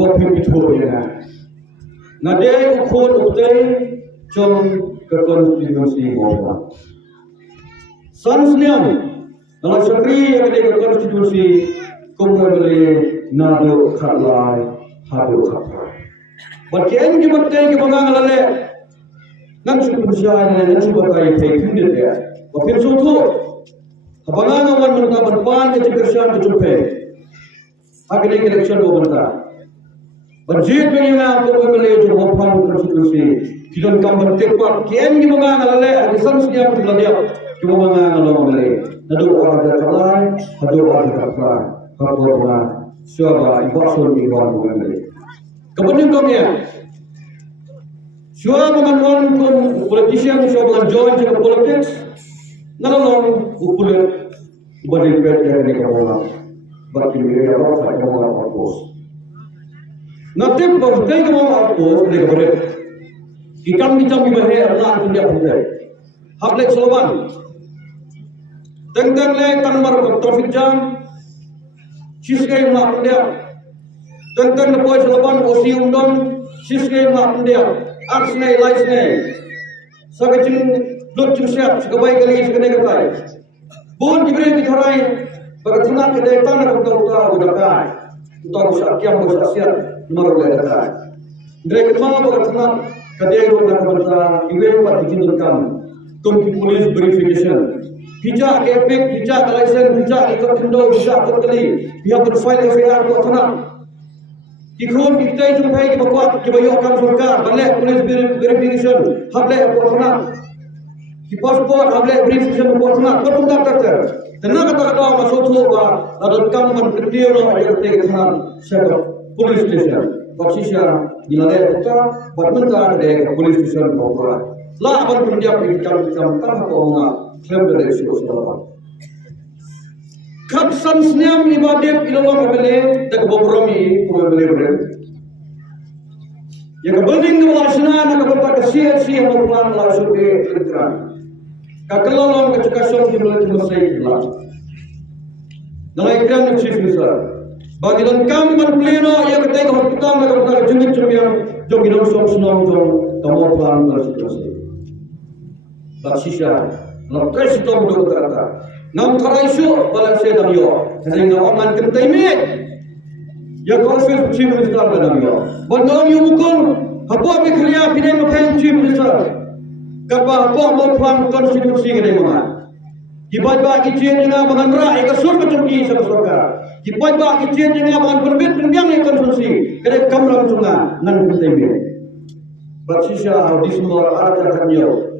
buat pintu ya. Nade ukur uktai jom konstitusi bawah. Sansniam dalam sekri yang ada konstitusi kumulai nado khalai hado khapra. Bagian di bagai kebangan lale nang sukusian nang subakai pekin dia. Bapin sutu kebangan awan menetapan pan kecerdasan kecumpe. Akhirnya election bawah. Berjit mengenai apa boleh jawab konstitusi. Kita kamar tepat kian di mana lale alisan setiap bulan dia di mana lale. Nado orang terkalai, nado orang terkalai. Kapolna siapa ibasul di luar negeri. Kemudian kami siapa mengenal politician siapa join ke politics, ngalor ukuran bagi pihak yang kamu bagi mereka apa yang kamu oppose. Nanti berarti kamu oppose mereka ikan macam ini Allah punya punya. Hablek Soloban, tenggang le kanmar traffic jam. Siskai mak dia, tentang lepas selepan osi undang, siskai mak dia, arsnei laisnei, sakacing lut siap, sekabai kali sekenai ketai. Pun diberi dikarai, bagaimana kedai tanah utara udah utara usakiam usasiat marulai ketai. Dari kedua bagaimana kedai udah bersa, ibu buat ditinjaukan, komisi polis verification. Hijak kepek, hijak license, hijak ikut kendor, hijak terkali. Dia berfile FIR buat tenang. Ikut kita itu baik bapak kebayukan surga, balik polis verification, hablek buat tenang. Di pasport hablek verification buat tenang. Betul tak kata? Tenang kata masuk tu bah, ada kamu kerja orang ada kerja tenang. Saya polis station, posisi dilalui kita, buat mentah ada polis station bawa. Lah apa pun dia pergi jam tanah orang. Klaim dari Singapura. Kapsan seniam ibadat ilawang kabele tak bobrami kabele beren. Yang building wala sena nak bertak CSC yang berplan langsung ke elektron. Kakelalong kecekasan jumlah selesai jelas. Nalaikan chief minister. Bagi dan kam pleno yang ketika hospital nak bertak jumlah yang jom hidup senang jom kamu plan selesai. Baksisya. Lepas itu mudah berkata, nam keraisu balas saya damiyo, sehingga orang kentai met, ya konflik chief minister damiyo. Bandar yang bukan, apa berkelihat pinai makan chief minister, kerana apa mau pelan konstitusi kedai mana? Dibaca izin dengan mengenra, ikat sur bercuci sama surga. Dibaca izin dengan mengenra perbit pendiam konstitusi kedai kamera sungai nan kentai met. Baksisya di semua ada kanyo.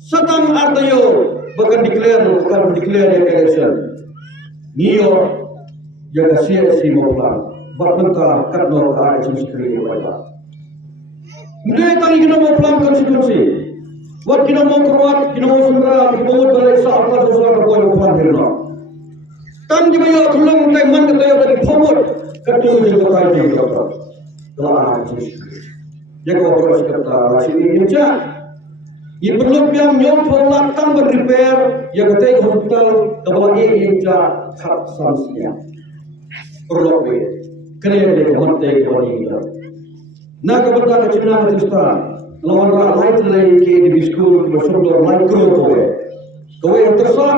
Setang artayo bukan declare yang election. Niyo yang CSC moplan, berbentar karena ada sekali berada. Mereka tadi kita moplan konstitusi. Wat kita mau keruat, kita mau sembra, kita mau balai sahaja sesuatu boleh moplan herna. Tan dibayar tulang untuk man kita yang dari pomot, kerja juga kaya juga. Telah ada sekali. Jaga operasi kata sini inca. Ia perlu yang nyom tolak tambah repair yang ketika hospital dapat inca khas sanksinya. Perlu be kerja dia kemantai kawani kita. Nak kepada kecina Pakistan lawan rakyat lagi ke di school ke sumber micro tu. Kau yang tersak,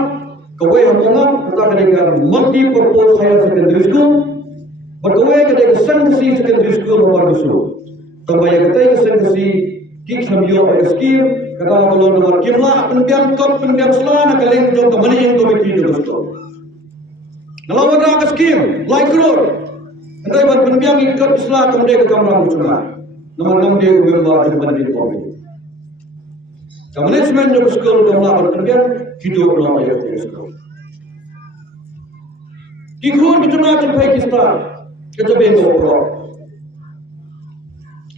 kau yang menang kita ketika multi purpose higher secondary school, berkau ketika sanksi secondary school nomor 2. Tambah yang ketika sanksi kik sambil eskim kata kalau nomor kimlah pendiam selana kaleng jom kemana yang komiti itu betul. Kalau ada eskim like road, andai buat pendiam ikut Islam kemudian ke kamera muncul. Nomor 6 dia membawa jemaah di komiti. Manajemen jom sekolah kamera pendiam hidup lama ya sekolah. Ikut kecuali Pakistan kita bengkok pro.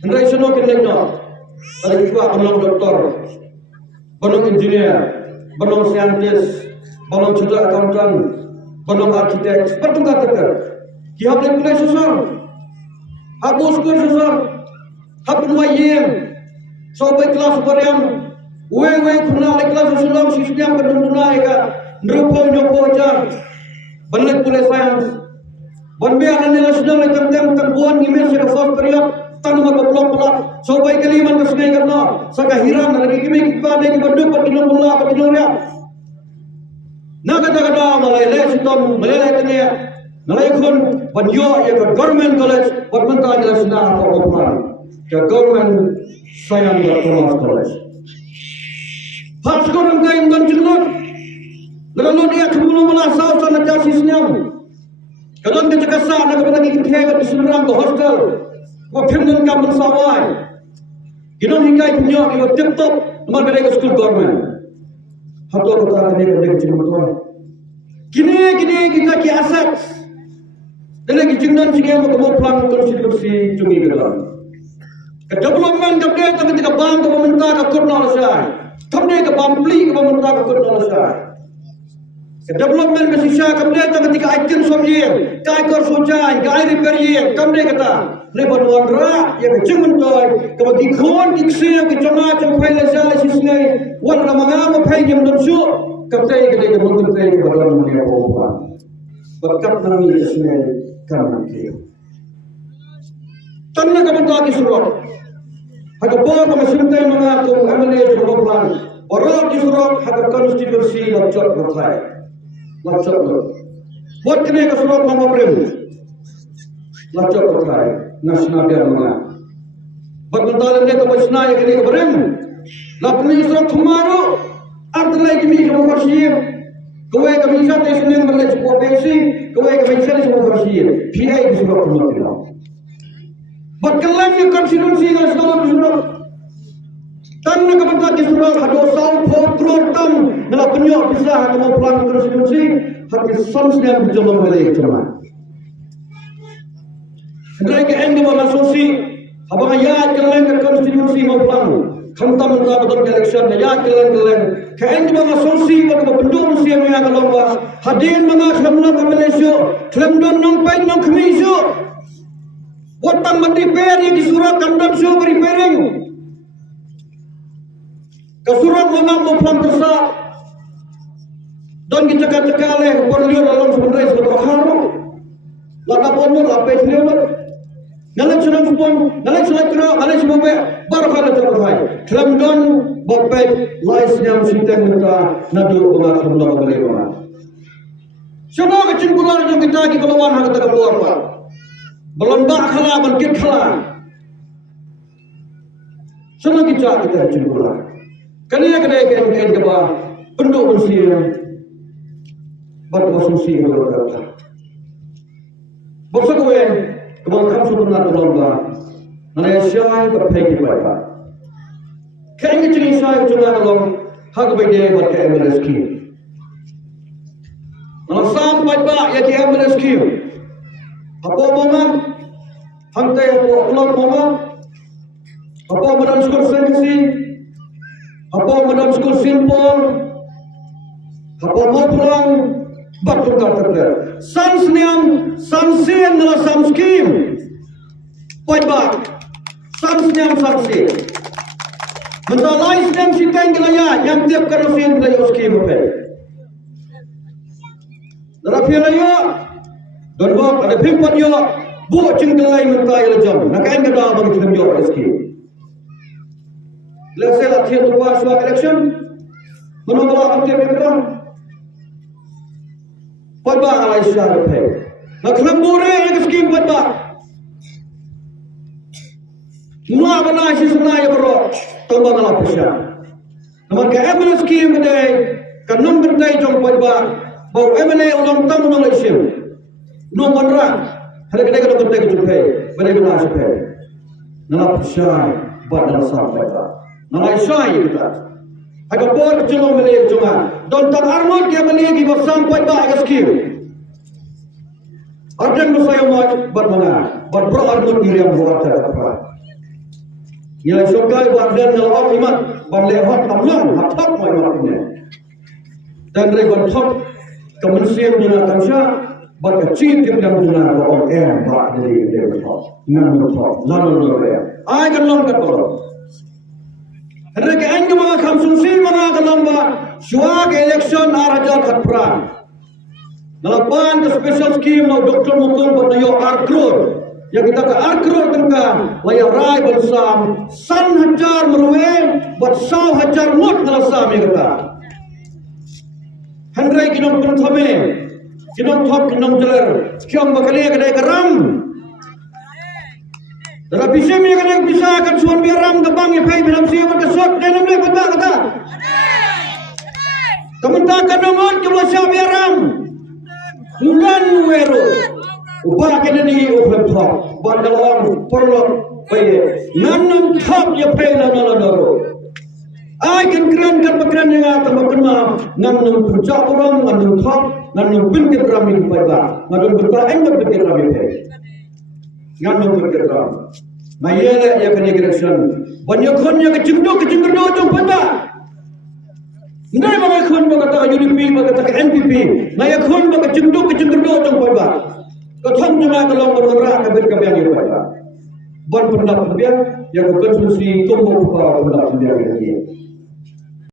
Andai senok kelengno. Ada juga belum doktor, belum engineer, belum saintis, belum juga akuntan, belum arsitek, seperti kata-kata. Kita boleh pilih susah, hapus pun susah, hapus wayang, sampai kelas beriam, wei kenal kelas sulam sistem kedua ika, nerupa nyopo aja, balik boleh sains, Banbe anak nasional yang tembuan email sih first period tanam berblok pula. So baik kali man kesenai kerana saka hiram lagi kimi kita ada yang berdua pergilah ya. Nak kata malai le sitom malai kene malai kun banyo ya ke government college permentah nasional atau open ke government sayang commerce college. Pas korang kain dan jenut lalu dia kemulu malah sausan aja sisnyam. Kadang kita kasar nak kepada kita hebat di seberang ke hostel. Kau pernah kamu sawai. Kita hikai punya kita tip top nomor kita ke school government. Hatu kata kini kita cuma tuan. Kini kita ki aset. Dan lagi jengan sini yang mau pelan konstitusi cumi kita. Ke development kita ketika bank pemerintah ke kurna rasai. Kami ke pampli ke pemerintah ke kurna rasai. Development Malaysia kemudian ketika item somye kai kor sojai kai repair kemudian kata lebar wandra yang kecil toy kebagi khon dikse ke jama jam faile sala sisnai wan ramanga ma phai jam donsu kaptai ke de mungkin tai ke badan dunia apa berkat nami sisnai kan ke tanna kemudian disuruh ada bor ma sintai manga ko amane development orang disuruh ada konstitusi lacot berthai lacak lo. Buat kena ke surat nama prem. Lacak berkai. Nasional dia menga. Berkentalan dia ke Basna yang kena ke prem. Lapni surat kemaru. Artilah kami semua bersih. Kau yang kami satu senang melihat sebuah pensi. Kau yang kami satu semua bersih. PI di surat kemaru. Berkelannya konstitusi nasional di surat. Tanah kepada di surat ada saul program dalam penyok pisah kamu pelan konstitusi hati samsnya berjalan oleh cuma. Hendak ke ende masuk abang ayat kalian ke konstitusi mau pelan. Kamta mentah betul election ayat kalian ke ende masuk pada penduduk Malaysia yang kalau hadir mengakhir Malaysia dalam don nampai nom kemisu. Watang menteri PR yang disurat kamdan show repairing. Kesurat menang memplam tersak dan dicekak-cekak oleh Porliur dalam sebenarnya sebagai haru laka ponur apa itu ngalah senang sepon ngalah senang kena ngalah semua baru kala terbaik dalam don bapak lais yang sinteng mereka nadu pengaruh mula beliau semua kecimpulan yang kita di keluar harus kita keluar pak berlomba kalah berkit kalah semua kita kecimpulan. Kena ke bawah penduduk Malaysia berkonsumsi berkata. Bangsa kowe kebal kamu sudah lomba Malaysia berpergi berapa. Kayaknya jenis saya cuma dalam hak beda berke MLSQ. Kalau sampai pak ya ke MLSQ. Apa momen? Hantai apa ulang momen? Apa modal skor sengsi? Apa madam skul simpul, apa mau pulang, batuk kata sansniam, sansian adalah samskim, baik, sansniam sansi. Mentalai sniam kita yang gelaya, yang tiap karusin gelaya skim apa? Dalam filaya, dan buat ada pimpat yo, buat cingkelai mentai lejam, nak kain kedal bagi film yo ada skim. Let's say that here to pass the election, menolak aktif kita. Pada Malaysia lebih. Nak lembure yang skim pada. Mula benar si senai berok, tambah dalam persiapan. Namun ke MLA skim ini, ke nombor day jom pada, bahawa MLA ulang tahun Malaysia. Nombor rak, hari kedai kalau kita jumpai, benar-benar sampai. Dalam persiapan, pada sampai pada. Malaysia kita. Agak buat kecilong Malaysia cuma. Dan tak armut dia Malaysia kita sampai tak agak skill. Ardan bersaya mat bermana. Berbro armut diri yang buat terdapat. Yang sukai berdan dalam iman. Berlehot tamlang. Hatak mau iman ini. Dan mereka top. Kemensian dunia kamsya. Berkecil tim dan dunia orang yang buat dari dia top. Ngan top. Lalu ay kan long kat tolong. Mereka enggak mga kamsunsi mga kalamba suag election arajal katpran. Nalapan ke special scheme no Dr. Mukul buat nayo arkror. Yang kita ke arkror tengkan laya rai bersam san hajar meruwe buat saw hajar mut nalasam ya kata. Handrai kinong penthame kinong thok kinong jeler kiong bakali kadai karam. Dalam bisa mi kadai bisa akan suan biaram gebang ya pai dalam siapa ke sot dalam le betul kata. Kementak kanongon jumlah siapa biaram. Ngan wero ubah kena di ubah thok bandalong perlu baye nanum thok ya pela naladoro ai kan bakran yang atau makna nanum pujapuram nanum thok nanum pintir ramin pada nanum berta enggak pintir ramin nanum pintir ram mayela ya kena direction banyak kon ya kecingdo jong pada Nai mga khun ba kata UDP ba kata NPP, nai khun ba kecingdo jong pada. Katham jema kalong berora kabir kabyang yu pada. Ban pendapat dia yang konsumsi tumbuh pada pendapat dia.